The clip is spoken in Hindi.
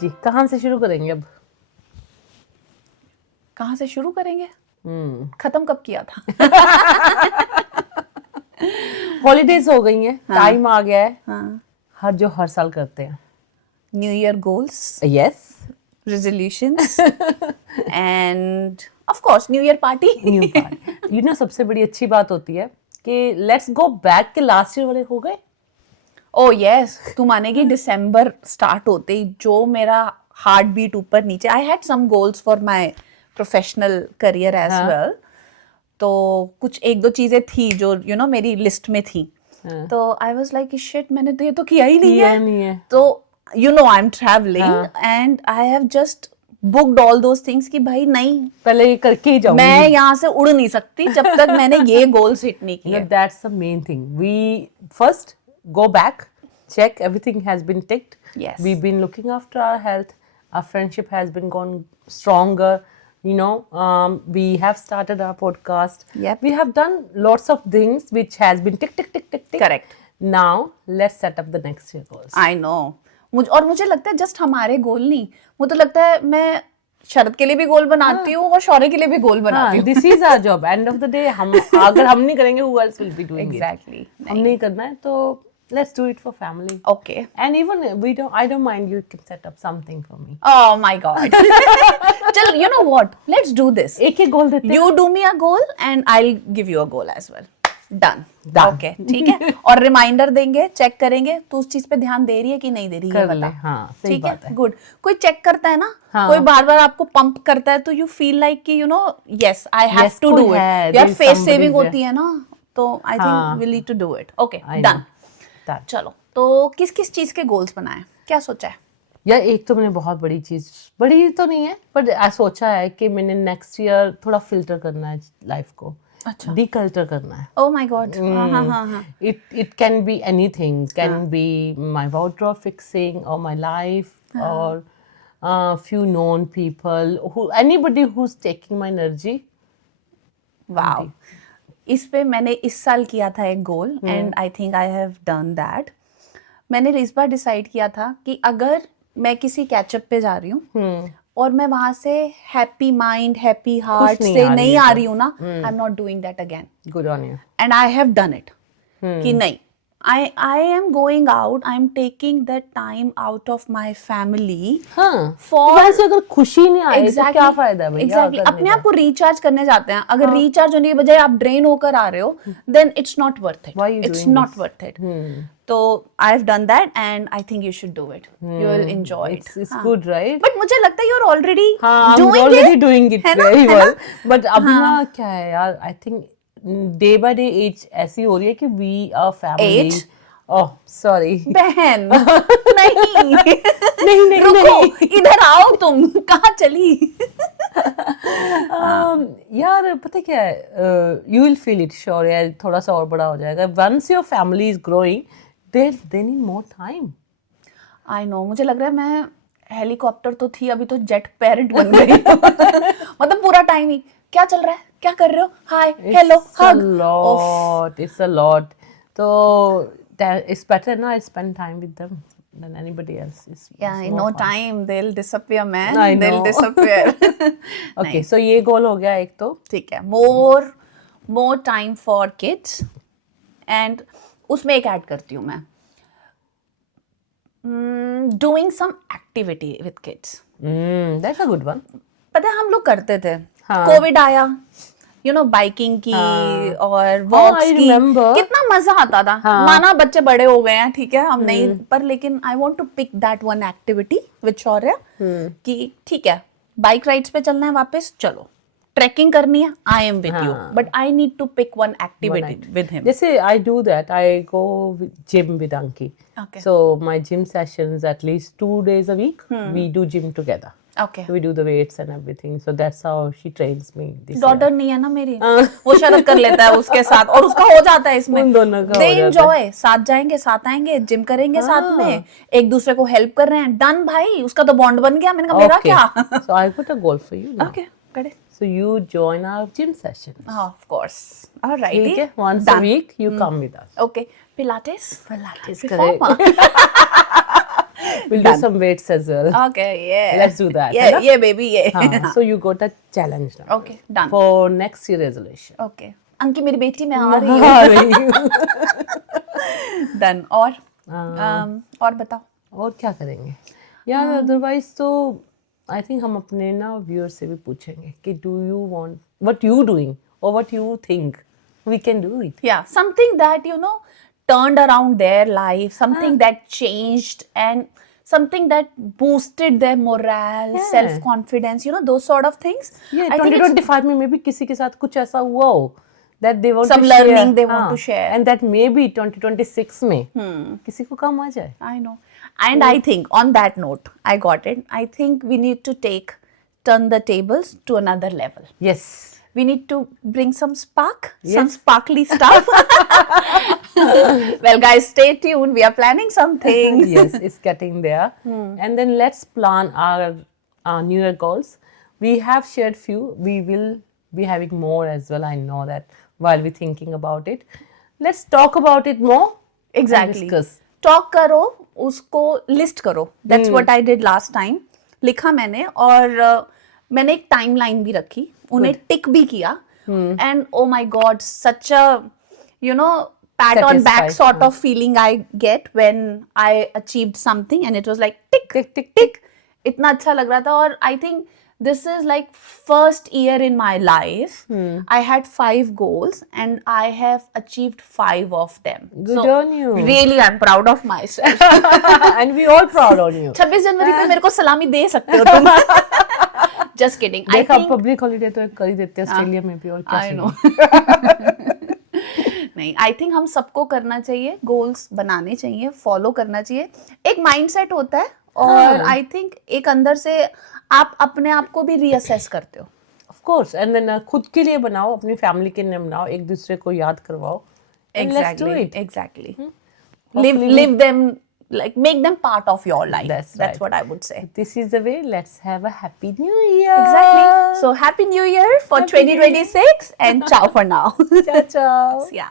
जी, कहाँ से शुरू करेंगे अब? कहाँ से शुरू करेंगे? खत्म कब किया था? हॉलीडेज हो गई हैं, टाइम आ गया है। हाँ. हर साल करते हैं। New year goals, yes, resolutions and of course new year party. New part. You know सबसे बड़ी अच्छी बात होती है कि लेट्स गो बैक के लास्ट ईयर वाले हो गए। ओ यस, तू मानेगी दिसंबर स्टार्ट होते ही जो मेरा हार्ट बीट ऊपर नीचे, I had some goals for my professional career as well. तो कुछ एक दो चीजें थी जो यू नो मेरी लिस्ट में थी. तो आई वाज लाइक शिट, मैंने तो ये तो किया ही नहीं है. तो you know I am travelling and I have just booked all those things कि भाई नहीं, पहले ये करके ही जाऊंगी, मैं यहाँ से उड़ नहीं सकती जब तक मैंने ये गोल्स हिट नहीं किए. That's the main thing. We first go back, check everything has been ticked. Yes. We've been looking after our health. Our friendship has been gone stronger. You know, we have started our podcast. Yep. We have done lots of things which has been tick. Correct. Now let's set up the next year goals. I know. मुझे लगता है जस्ट हमारे गोल नहीं, मुझे लगता है मैं शरद के लिए भी गोल बनाती हूँ और शौर्य के लिए भी गोल बनाती हूँ. This is our job. End of the day, अगर हम नहीं करेंगे, who else will be doing exactly. it? हम नहीं करना है तो let's do it for family. Okay. And even I don't mind. You can set up something for me. Oh my God. चल, you know what? Let's do this. एक गोल देते हैं. You do me a goal and I'll give you a goal as well. Done. Okay, ठीक है. और रिमाइंडर देंगे, चेक करेंगे तू उस चीज पे ध्यान दे रही है कि नहीं दे रही है, बता. हाँ, सही बात है. गुड. कोई चेक करता है ना, कोई बार बार आपको पंप करता है तो यू फील लाइक कि you know yes I have to do it. यार फेस सेविंग होती है ना, तो I think we need to do it. Okay, done. चलो, तो किस किस चीज के गोल्स बनाए, क्या सोचा है? यार एक तो मैंने बहुत बड़ी चीज, बड़ी तो नहीं है पर सोचा है कि मैंने नेक्स्ट ईयर थोड़ा फिल्टर करना है लाइफ को. अच्छा. डिकल्टर करना है. Oh my God. हाँ. It can be anything. Can be my wardrobe fixing or my life or few known people, anybody who's taking my energy. Wow. इस पे मैंने इस साल किया था एक गोल and I think I have done that. मैंने इस बार डिसाइड किया था कि अगर मैं किसी कैचअप पे जा रही हूँ और मैं वहां से हैप्पी माइंड हैप्पी हार्ट से नहीं आ रही हूँ ना, I am not doing that again. Good on you. And I have done it कि नहीं, I am going out, I am taking that time out of my family. For वैसे अगर खुशी नहीं आए तो क्या फायदा है भैया? Exactly. अपने आप को रिचार्ज करने जाते हैं. अगर रिचार्ज होने के बजाय आप ड्रेन होकर आ रहे हो, then it's not worth it. It's not worth it. तो I've done that and I think you should do it. You will enjoy it. It's good, right? But मुझे लगता है you're already doing it very well. But अब ना क्या है यार, I think day by day age ऐसी हो रही है कि we are family. Oh sorry बहन. नहीं रुको, इधर आओ. तुम कहाँ चली? यार पता क्या है, you will feel it sure यार, थोड़ा सा और बड़ा हो जाएगा. Once your family is growing they need more time. I know. मुझे लग रहा है मैं हेलीकॉप्टर तो थी, अभी तो जेट पेरेंट बन गई. मतलब पूरा टाइम ही क्या चल रहा है, क्या कर रहे हो, hi hello hug. It's a lot. So it's better now I spend time with them than anybody else. Yeah, no time, they'll disappear, man. I know. They'll disappear. Okay, so ये गोल हो गया एक तो. ठीक है. More time for kids. And उसमें एक ऐड करती हूँ मैं, doing some activity with kids. That's a good one. पता है हम लोग करते थे, कोविड आया, यू नो बाइकिंग की और वॉक्स की, कितना मजा आता था. माना बच्चे बड़े हो गए हैं, ठीक है, हम नहीं, पर लेकिन I want to pick that one activity with Shaurya कि ठीक है बाइक राइड्स पे चलना है, वापस चलो, ट्रैकिंग करनी है, I am with you, but I need to pick one activity with him. जैसे I do that, I go gym with Anki. So my gym sessions at least 2 days a week. We do gym together. Okay. So we do the weights and everything. So that's how she trains me. Daughter नहीं है ना मेरी, वो शरद कर लेता है उसके साथ और उसका हो जाता है इसमें. उन दोनों का They enjoy. साथ जाएंगे, साथ आएंगे, जिम करेंगे साथ में, एक दूसरे को हेल्प कर रहे हैं. डन भाई, उसका तो बॉन्ड बन गया. मैंने कहा मेरा क्या. So I put a goal for you. Okay, got it. So you join our gym sessions. Of course. All right. ठीक है, once a week you come with us. Okay. Pilates. Correct. We'll do Done. some weights as well. Okay, yeah. Let's do that, Yeah, है ना? yeah, baby, yeah. हाँ, so you got a challenge now. Okay, done. For next year resolution. Okay. अंकी मेरी बेटी मैं आ रही हूँ. हाँ, रही हूँ। Done. और बताओ. और क्या करेंगे यार? अदरवाइज तो आई थिंक हम अपने ना व्यूअर से भी पूछेंगे कि do you want what you doing और what you think we can do it. Yeah, something that, turned around their life, something that changed, and something that boosted their morale, Yeah. self-confidence, those sort of things. ये I think it's 2025 में maybe किसी के साथ कुछ ऐसा हुआ हो that they want Some to share. learning they want हाँ, to share. and that maybe 2026 में किसी को काम आ जाए. I know. And I think on that note, I got it. I think we need to turn the tables to another level. Yes. We need to bring some spark, Yes. some sparkly stuff. Well, guys, stay tuned. We are planning something. Yes, it's getting there. And then let's plan our New Year goals. We have shared few. We will be having more as well. I know that while we're thinking about it. Let's talk about it more. Exactly. And discuss. Talk करो, उसको लिस्ट करो. That's what I did last time. लिखा मैंने और मैंने एक टाइमलाइन भी रखी. उन्हें टिक भी किया. And oh my God, such a pat on back Satisfied. sort of feeling I get when I achieved something, and it was like tick Tick, tick, tick. इतना अच्छा लग रहा था. और I think this is like first year in my life. I had 5 goals and I have achieved 5 of them. Good on you. Really, I'm proud of myself. And we all proud on you. 26 जनवरी पे मेरे को सलामी दे सकते हो तुम. Just kidding. I देखा think पब्लिक हॉलीडे तो कर ही देते हैं ऑस्ट्रेलिया में भी और क्या I know. चाहिए. नहीं, आई थिंक हम सबको करना चाहिए. गोल्स बनाने चाहिए, फॉलो करना चाहिए. एक माइंडसेट होता है और आई थिंक एक अंदर से आप अपने आप को भी रीअसेस करते हो. Of course. And then खुद के लिए बनाओ, अपनी फैमिली के लिए बनाओ, एक दूसरे को याद करवाओ. And let's do it. Exactly. Hopefully Live them, like make them part of your life. That's That's right. what I would say. This is the way. Let's have a happy new year. Exactly. So happy New Year for Happy New Year. 2026 and ciao for now. Ciao, ciao. Yeah.